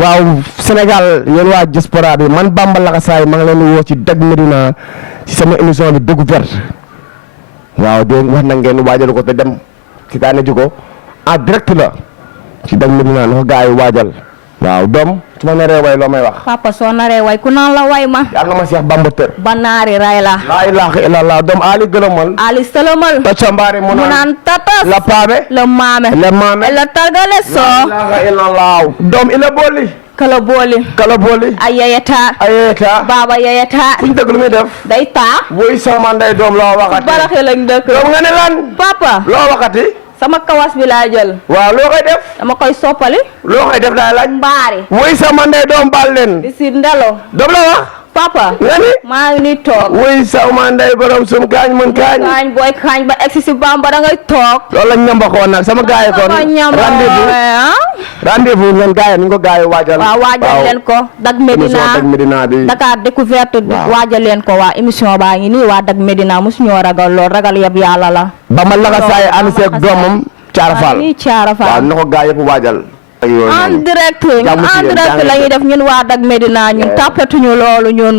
waaw Sénégal yéen waa diaspora bi man Bamba Laxasaay maa ngi leen di woo ci Dak Médina ci sama émission bi découverte waaw dégg wax na ngeen waajal ko te dem ci taane ji ko en direct la ci Dak Médina na ko gars yi waajal waaw doom su ma naree way loo may wax. papa soo naree way ku naan la way ma. yàlla na ma Cheikh Bamba tër. ba naari ray la. laa ilaaha illallah doom Ali gëlëmal. Ali salamal. tacca mbaare mu naan tatas. la paabe. la maame. la maame. la targale soo. laa ilaaha illallah doom ila booli. kala booli. kala booli. ay yayata. ayeta. baba yayata. kuñ dëgg lu muy def. day taa. woy sama ndey doom loo waxati. baraxe lañ dëkk. doom nga ne lan. papa. loo waxati. sama kawas bi laa jël. waaw loo koy def. dama koy soppali. loo koy def daal laaj. mbaari. woy sama ndey doom baal leen. di si ndelo. doom la wax. papa. nga ni. maa ngi nii toog. woy sama ndey borom sum kaañ mën kaañ. kaañ booy kaañ ba egsi si Bamba da ngay toog. loolu lañ ñambaxoon nag sama gaay yi kon. rendez-vous ngeen gaay ni ko gaay waajal. waaw waajal leen ko. Dak Médina Dak Médina bi. Dakar découverte. waajal leen ko waa émission baa ngi nii waa Dak Médina mosu ñoo ragal lool ragal yëpp yàlla la. Bamba Laxasaay ànd seeg doomam. Caara Fall nii Caara Fall. waaw na ko gaay yëpp waajal. en direct la ñuy def ñun waa Dak Médina ñun tàppatuñu loolu ñun.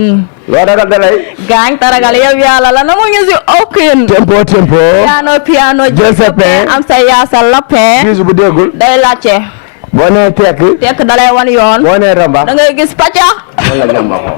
loo ragal dalay. gaañ taragal yëpp yàlla la na mu ngi si aucune. tempo. piano jël sa pain am sa yaasa lapin. bisu bu déggul. day laajte. boo nee tekk. tekk dalay wan yoon. boo nee ramba. da ngay gis pàcca. wala jàmba ko.